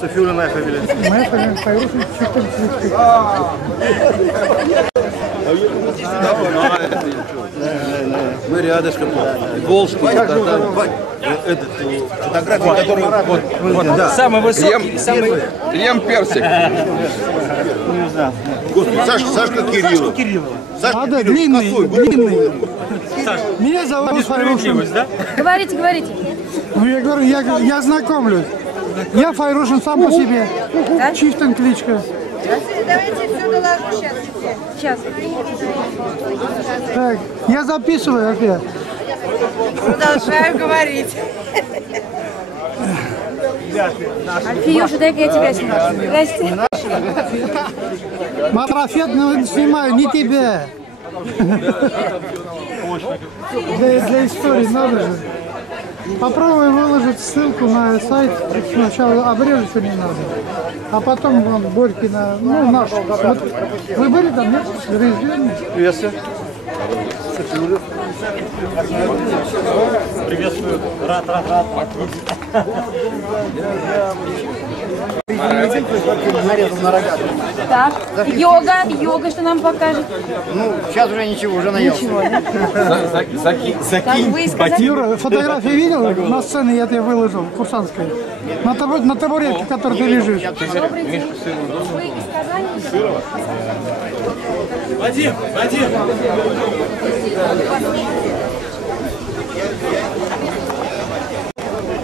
Софиуля моя фамилия. Моя фамилия Цветков. Мы рядышком. Волжский. Этот, э, фотография, которую... Вот, вот, да. Самый высокий, самый... Ем персик. Господи, Сашка, Сашка Кириллов. Сашка А, да, Кириллов. длинный, Какой? длинный. Меня зовут Файрушин. да? Говорите, говорите. Ну, я говорю, я, я знакомлюсь. Я Файрушин сам по себе. Да? Чистин кличка. Давайте все доложу сейчас тебе. Сейчас. Так, я записываю опять. Продолжаю говорить. Альфиюша, дай-ка я тебя сниму. Здрасте. Матрофет ну, снимаю, не тебя. Для, для истории надо же. Попробуй выложить ссылку на сайт. Сначала обрежется не надо. А потом вон Борьки на... Ну, наш. Вот, вы были там, нет? Рождение? Приветствую. Приветствую. Рад, рад, рад. Так. Йога. Йога, что нам покажет? Сейчас уже ничего, уже наелся. Ничего, да? Сказали? Юра, фотографии видел? На сцене я тебе выложил, курсантской. На, табу- на табуретке, в которой ты лежишь. Добрый день. Вы из Казани? Вадим, Вадим. А ты что не поешь? Я не умею. Никогда в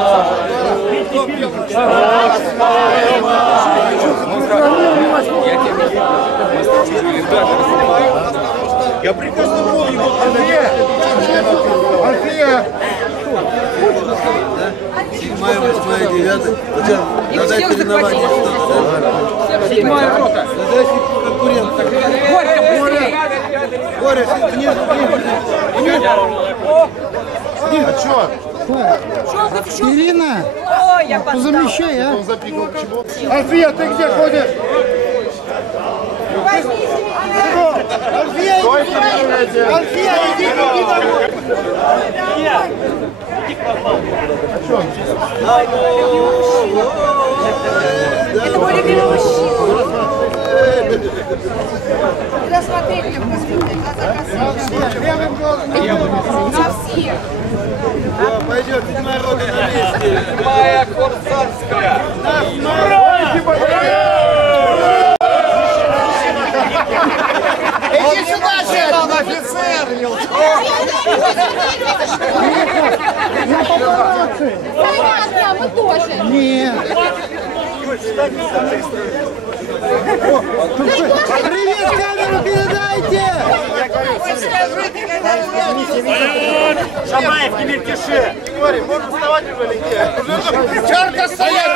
Я прекрасно помню. Альфия! Альфия! Седьмая, восьмая, девятая. Хотя надо соревнования. Седьмая рота. Конкурент. Боря, ты не... А что? Ирина, Ой, я замещай, а? Альфия, ты где ходишь? Альфия, иди, Альфия, иди, иди домой. Это мой любимый мужчина. Куда смотреть мне посмотри, глаза косые. На всех. Пойдет, седьмая рота на месте. Моя курсантская. Иди сюда, же, он офицер, Понятно, мы тоже. Нет. Привет, камеру передайте! Шамаев, не мельтеши. Григорий, можно вставать уже или нет? Чарка стоять!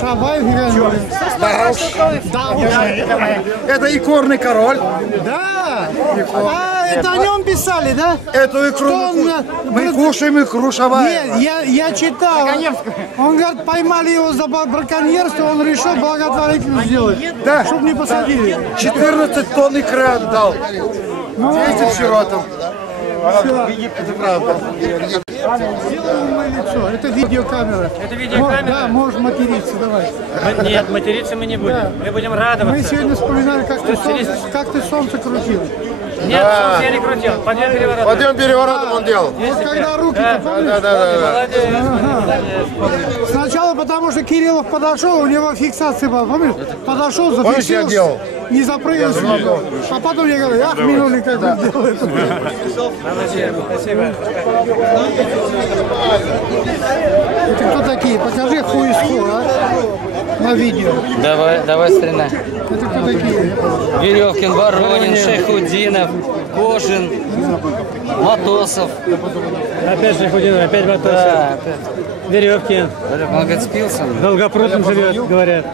Шабаев Григорий. Да, уже. Это икорный король. Да. А, это о нем писали, да? Эту икру Что он, мы кушаем икру шабая. Нет, я, я читал. Он говорит, поймали его за бра- браконьерство, он решил благотворительность сделать. Да. Чтобы не посадили. 14 тонн икры отдал. Детям сиротам. Это правда. Сделай умное лицо. Это видеокамера. Это видеокамера? Да, можешь материться, давай. Мы- Нет, материться мы не будем. Мы будем Мы радоваться. сегодня вспоминали, как ты, солнце, как ты солнце крутил. Нет, солнце я не крутил. Подъем переворот. Подъем переворотом он делал. Вот когда руки-то, помнишь? Да, да, да. Молодец. Сначала потому, что Кириллов подошел, у него фиксация была, помнишь? Подошел, Помнишь, я зафиксировал, делал? не него. А потом я говорю, ах, минули как он делает. Спасибо. Это кто такие? Покажи хуиску, а? На видео. Давай, давай стреляй. Это кто такие? Веревкин, Воронин, Шейхудинов, Кожин, Матосов. Опять же Худин, опять Матосов. Да, опять. Веревкин. Он говорит, спился. Долгопрудом живет, говорят.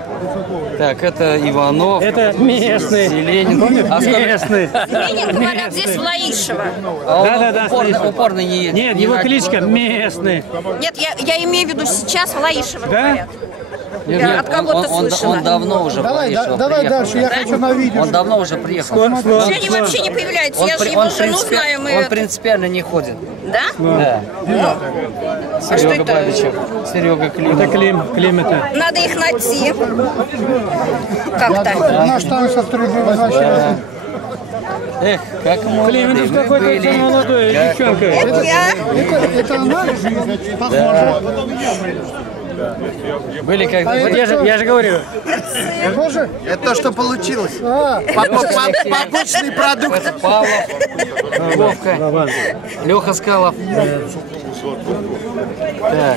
Так, это Иванов. Это местный. Селенин. А Местный. Ленин, говорят, здесь Лаишева. А он Да-да-да, упорно, упорно не Нет, не его кличка местный. Нет, я, я имею в виду сейчас Лаишева, Да? говорят. Я нет, от кого-то он, он, слышала. он давно уже Давай, да- приехал, давай приехал. дальше, я хочу на видео. Он давно уже приехал. Что слон. вообще не появляются? Он, я же его он, жену знаю. Мы... он принципиально не ходит. Да? Да. А что Серега это? Бабичев. Серега Клим. Это Клим, Клим это. Надо их найти. Как-то. Наш танк со стрельбы возвращается. Эх, как молоды Клим, это мы ж какой-то молодой, Как- девчонка. Это я. Это, это она? Похоже. Были когда... А Вот я же, я же говорю? Это то, что получилось. А, Побочный продукт. Павлов, Вовка, Леха Скалов. Да.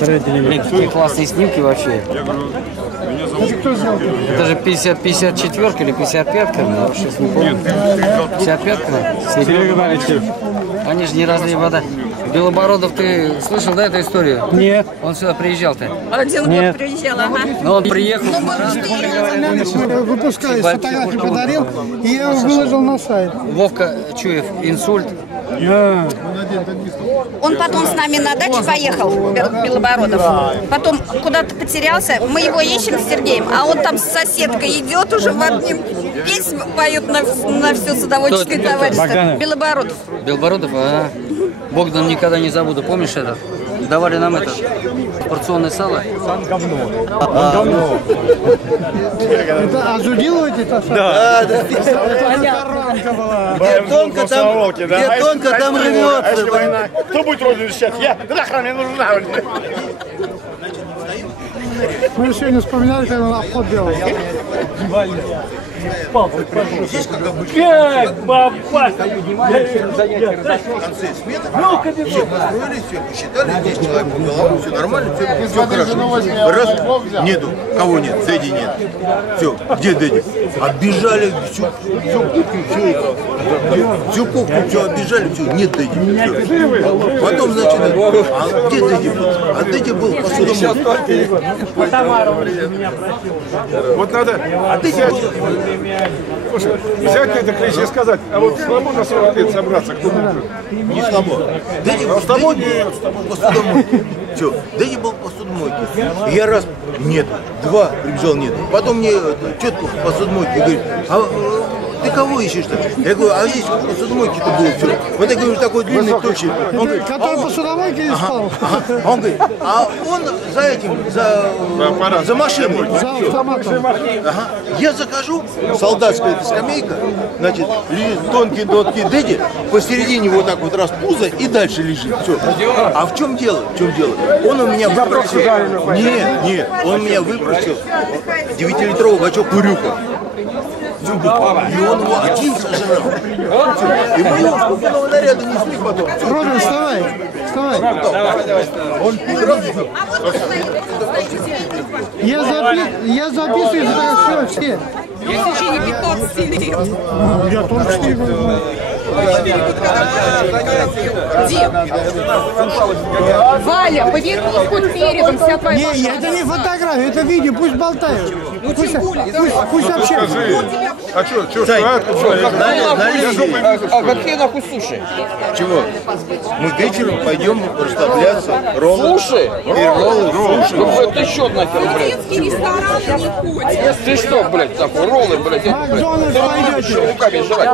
Блин, какие классные снимки вообще. это кто сделал? Это же 50, 54 или 55 я вообще не помню. 55 Серега Бабичев. Они же не разлей вода. Белобородов, ты слышал, да, эту историю? Нет. Он сюда приезжал-то. Один Нет. год приезжал, ага. Но он приехал. Выпускаю, фотографии подарил, и я его выложил на сайт. Вовка Чуев, инсульт. А, Он потом с нами на дачу поехал, Бел- Белобородов. Потом куда-то потерялся. Мы его ищем с Сергеем, а он там с соседкой идет уже в одним песню поет на, на все садоводческое товарищество. Белобородов. Белобородов, а Богдан никогда не забуду. Помнишь это? Давали нам это порционное сало. Это Азудиловать это? Да, да. Это коронка была. Где тонко там, где тонко там рвется. Кто будет роль защищать? Я. Нахрен мне нужна. Мы сегодня вспоминали, как он обход делал. Все построили, все посчитали, здесь человек по головам, все нормально, все, все хорошо. Раз, нету, кого нет, Дэдди нет. Все, где Дэдди? Оббежали всю, всю кухню, все всю кухню, все оббежали, все, нет Дэдди. Потом, значит, а где Дэдди был? А Дэдди был посудомойкой. Вот надо взять, слушай, взять это клише и сказать, а вот слабо на 40 лет собраться, кто может? Не слабо. А с тобой Дэдди был посудомойке. Все, Дэдди был посудомойке. И я раз, нет, два прибежал, нет. Потом мне тетка в посудомойке говорит, а ты кого ищешь-то? Я говорю, а здесь в посудомойке-то было все. Вот я говорю, такой длинный, тощий. Он говорит, Который по судомойке не спал. ага. А он говорит, а он за этим, за, за машиной. За автоматом. Ага. Я захожу, солдатская эта скамейка, значит, лежит тонкий-тонкий Дэдди, посередине вот так вот раз пузо и дальше лежит. Все. А в чем дело? В чем дело? Он у меня выпросил. Нет, нет, он меня выпросил 9-литровый бачок курюка. И он его один сожрал. И мы его купленного наряда не смог потом. Робин, вставай. Вставай. Он я, запи... я записываю, все, все. Я в течение 15. Я тоже 4 Дим, Валя, повернись хоть передом, вся твоя Не, машина. это не фотография, это видео, пусть болтают. Ну, пусть, тем более. Пусть, пусть ну, общаются. А что, что, что, а. А какие нахуй суши? Чего? Мы вечером пойдем расслабляться. Роллы. Суши? И роллы, суши. Ну это счет нахер, блядь. Ты что, блядь, там роллы, блядь. Руками жрать.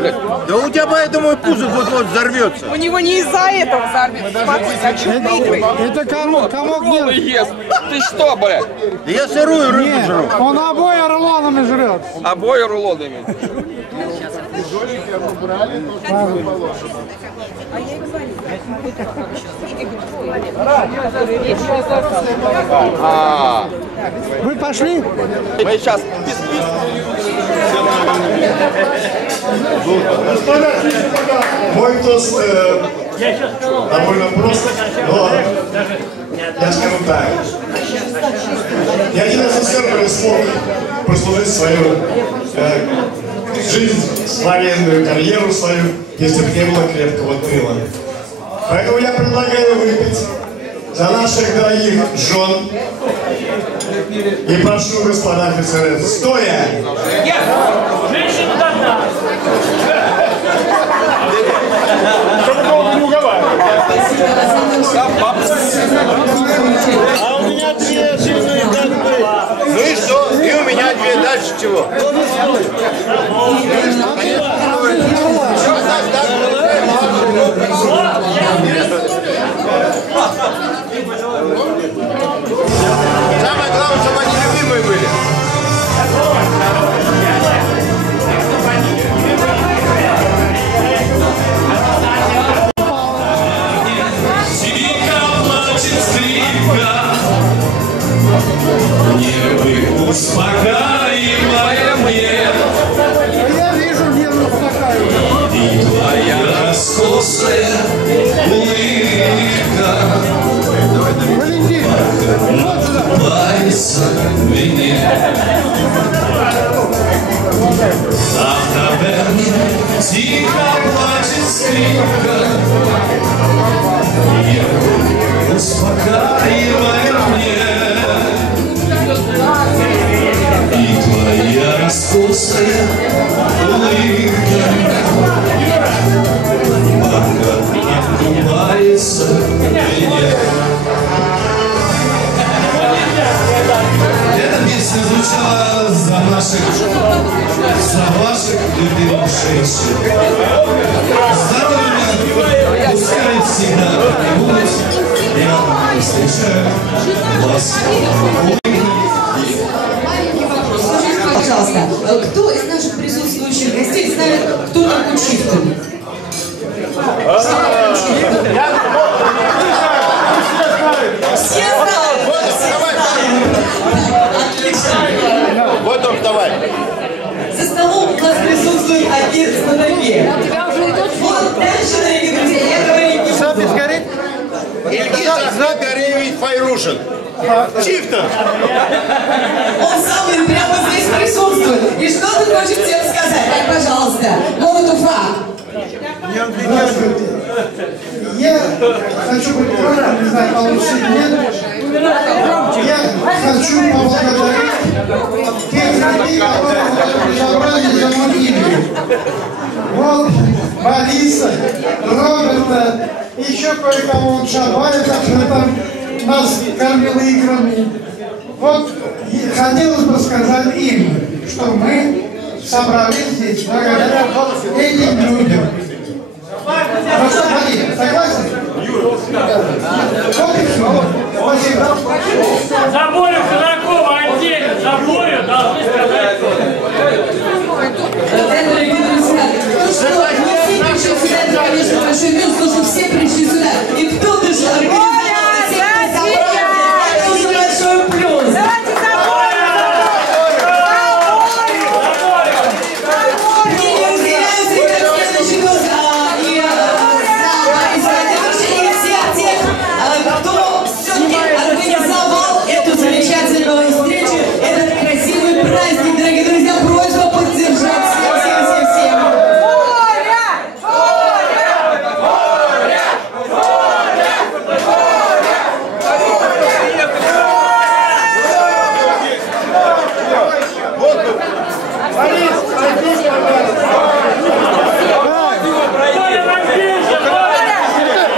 Блядь. Да у тебя поэтому пузо вот-вот взорвется. У него не из-за этого взорвется. Спокойно, о чем ты играешь? Это комок, комок нет. ест. Ты что, блядь? Я сырую рыбу жру. он обои рулонами жрет. Обои рулонами. А, Вы пошли? мы сейчас Господа, мой тост э, довольно прост, но я скажу так. Ни один офицер не смог прослужить свою э, жизнь, славянную карьеру свою если бы не было крепкого тыла. Поэтому я предлагаю выпить за наших дорогих жен. И прошу, господа офицеры, стоя! Женщина тихо плачет скрипка, Нервы успокаивая мне. И твоя раскосая улыбка. Пока улыбается мне песня звучала за наших, за ваших любимых женщин. Здоровья, пускай всегда будут, я встречаю вас. Пожалуйста, э, кто из наших присутствующих гостей знает, кто такой Чифтон? На ноге. Вот дальше, не Запись горит? Ильгиз Ахмедгареевич Файрушин. Чифтон. Он самый прямо здесь присутствует. И что ты хочешь всем сказать? Так, пожалуйста, город Уфа. Здравствуйте. Я хочу быть не знаю, или нет. Я хочу поблагодарить тех людей, которые собрали за мой имя. Вот Бориса, Роберта, еще кое-кого, он Шабаев, который там нас кормил играми. Вот хотелось бы сказать им, что мы собрались здесь благодаря этим людям. Ну согласен? Вот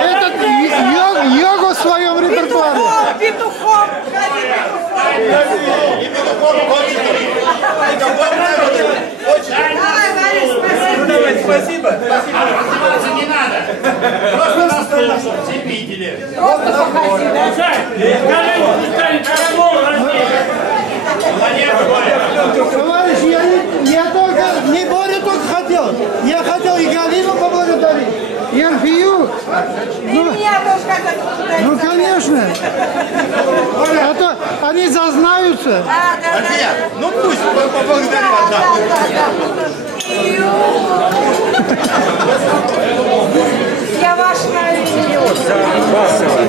Этот йог- йогу в своем репертуаре. Петухом! Спасибо. Спасибо. не надо. Просто на столе, чтобы все видели. Просто походи, да? Скажи, пускай карабол разбей. Товарищ, я, только, не Борю только хотел. Я хотел и Галину поблагодарить, ну, ну конечно. А то они зазнаются. Да, да, да. Ну пусть поблагодарим. Да, да, да, да. Я ваш мальчик. Басова.